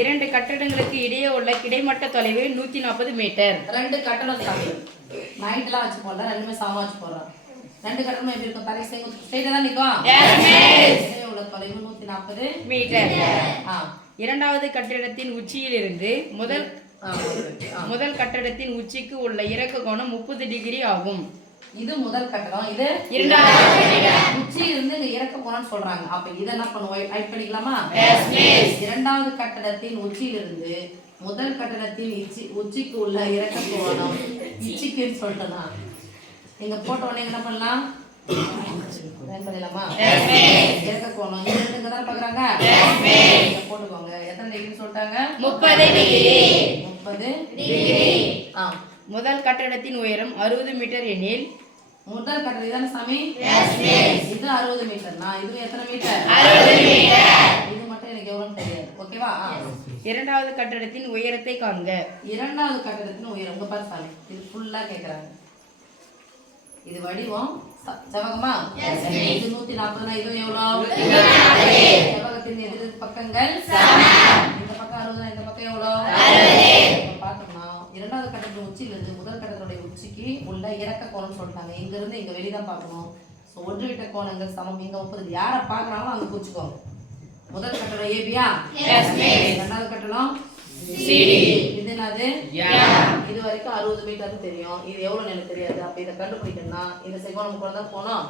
இரண்டு கட்டடங்களுக்கு இடையே உள்ள கிடைமட்ட தொலைவு 140 மீட்டர். ரெண்டு கட்டடம் சாப்பிடு நைட்லாம் வச்சு போடல, ரெண்டுமே சமமா வச்சு போடுறோம். ரெண்டு கட்டணம் எப்படி இருக்கும்? தரை ஸ்ட்ரெயிட்டா தான் நிற்கும். உள்ள தொலைவு 140 மீட்டர். இரண்டாவது கட்டிடத்தின் உச்சியிலிருந்து முதல் கட்டடத்தின் உச்சிக்கு உள்ள இறக்க கோணம் 30 டிகிரி ஆகும். இது முதல் கட்டடம், இது உச்சியிலிருந்து இறக்க கோணம் சொல்றாங்க. அப்ப இதை என்ன பண்ணுவோம்? டைப் பண்ணிக்கலாமா? இரண்டாவது கட்டடத்தின் உச்சியிலிருந்து முதல் கட்டடத்தின் உச்சிக்கு உள்ள இறக்க கோணம் இச்சிக்குன்னு சொல்லிட்டோம்னா நீங்க போட்ட உடனே என்ன பண்ணலாம்? பண்ணிடலாமா? இறக்க கோணம் இங்க தானே பாக்குறாங்க, போட்டுக்கோங்க. எத்தனை டிகிரி சொல்லிட்டாங்க? 30 டிகிரி. 30 டிகிரி. முதல் கட்டடத்தின் உயரம் 60 மீட்டர் எனில் முதல் கட்டடம் இதான சாமி? இது 60 மீட்டர்னா இது எத்தனை மீட்டர்? 60 மீட்டர். இது மட்டும் எனக்கு எவ்வளவுன்னு தெரியாது. ஓகேவா? இரண்டாவது கட்டடத்தின் உயரத்தை காண்க. இரண்டாவது கட்டடத்தின் உயரம் உங்க பாரு சாமி, இது ஃபுல்லா கேக்குறாங்க. இது வடிவம் செவ்வகமா? இது 140னா இது எவ்வளவு? செவ்வகத்தின் எதிர் பக்கங்கள் இந்த பக்கம் 60, இந்த பக்கம் எவ்வளவு? 60. பார்த்தோம்னா இரண்டாவது கட்டத்தின் உச்சியிலிருந்து முதல் கட்டத்தினுடைய உச்சிக்கு உள்ள இறக்க கோணம் சொல்லிட்டாங்க. இங்க இருந்து இங்க வெளிதான் பார்க்கணும். ஸோ ஒன்று விட்ட கோணங்கள் சமம். இங்க 30. யாரை பார்க்கறாங்களோ அங்க குறிச்சுக்கோங்க. முதல் கட்டடம் ஏபியா? இரண்டாவது கட்டடம் சிடி. இது என்னது? இது வரைக்கும் 60 மீட்டர் தெரியும். இது எவ்வளவு எனக்கு தெரியாது. அப்ப இதை கண்டுபிடிக்கணும்னா இந்த செங்கோண முக்கோணம் தான் போனோம்.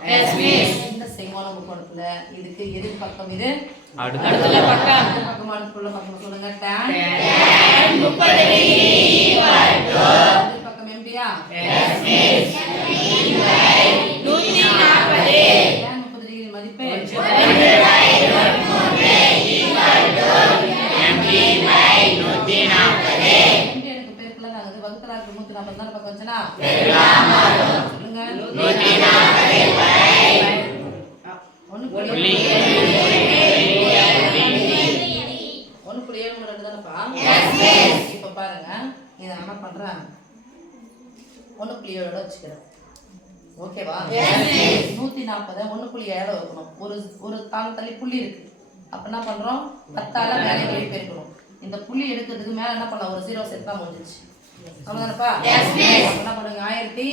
இந்த செங்கோண முக்கோணத்துல இதுக்கு எதிர் பக்கம் இது அடுத்த பக்கம் அடுத்துள்ள பக்கம் சொல்லுங்க. tan 30 டிகிரி எதிர் பக்கம் எம்பியா? 140. tan 30 டிகிரி மதிப்பு எனக்கு பெருக்கல ஆகுது. வகுத்தலா இருக்கு 140 தான பக்கம் வந்துச்சுனா சொல்லுங்க. 1.7 தானப்பா? இப்ப பாருங்க, இதை என்ன பண்றேன்? 1.7 வச்சுக்கிறேன். ஓகேவா? 140 1.7 வைக்கணும். ஒரு தாள் தள்ளி புள்ளி இருக்கு. அப்ப என்ன பண்றோம்? 10ஆல மேலே வெளியே பெருக்கணும். இந்த புள்ளி எடுக்கிறதுக்கு மேல என்ன பண்ணலாம்? ஒரு 0 சேர்த்தா முடிஞ்சிச்சு. அவ்வளவுதானப்பா? என்ன பண்ணுங்க? 1400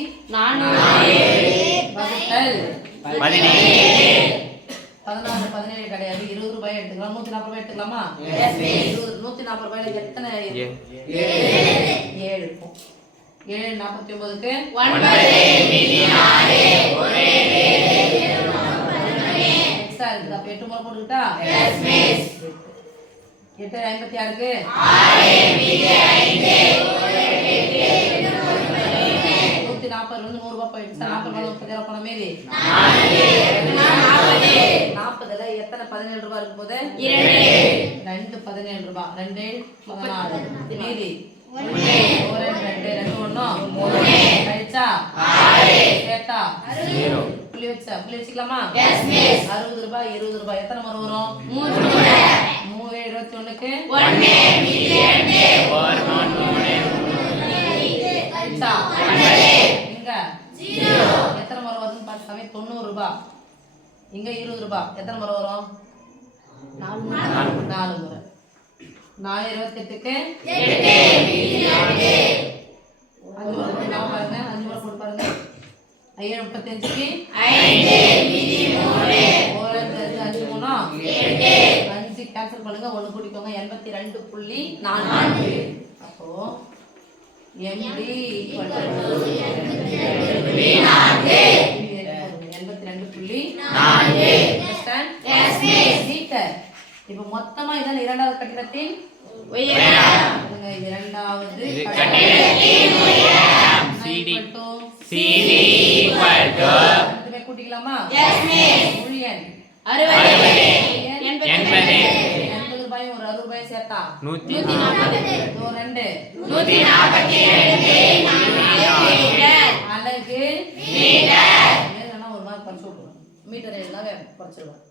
வகுத்தல் 16 17 கிடையாது, 20 ரூபாய் எடுத்துக்கலாம். 140 ரூபாய் எடுத்துக்கலாமா? 140 ரூபாயில எத்தனை? 7 இருக்கும். 7 49க்கு 9 எக்ஸ்ட்ரா இருக்குது. அப்ப 8 முறை போட்டுக்கிட்டா 8 56க்கு 140 வந்து 100 ரூபாய் போயிடுச்சு. 40 ரூபாய் 30 போன மீதி 40ல எத்தனை 17 ரூபாய் இருக்கும் போது 2 17 ரூபாய் 2 14 மீதி 1 2 கழிச்சா 6 சேர்த்தா 0 புள்ளி வச்சுக்கலாமா? 60 ரூபாய் 20 ரூபாய் எத்தனை முறை வரும்? 3 முறை. 3 21க்கு 1 மீதி 2 கழிச்சா இங்க 0 எத்தனை முறை வருதுன்னு பார்த்து சாமி? 90 ரூபாய். இங்க 20 ரூபாய் எத்தனை முறை வரும்? 4 முறை. 4 28க்கு 8 மீதி 4 5 முறை பாருங்க. 5 முறை போட்டு பாருங்க. 7 35க்கு 5 மீதி 3 1 5 3 8 5 கேன்சல் பண்ணுங்க. 1 கூட்டிக்கோங்க. 82.4. அப்போ MD 82.4 மீட்டர். இப்போ மொத்தமா இதான் இரண்டாவது கட்டிடத்தின் உயரம். இரண்டாவது கட்டிடத்தின் உயரம் CD கூட்டிக்கலாமா? முழியன் 80 ரூபாய் ஒரு 60 ரூபாய் சேர்த்தா 140 அலகு மீட்டர். ஒரு மாதிரி குறைச்சு விட்டுருவோம். மீட்டர் எல்லாம் குறைச்சிருவோம்.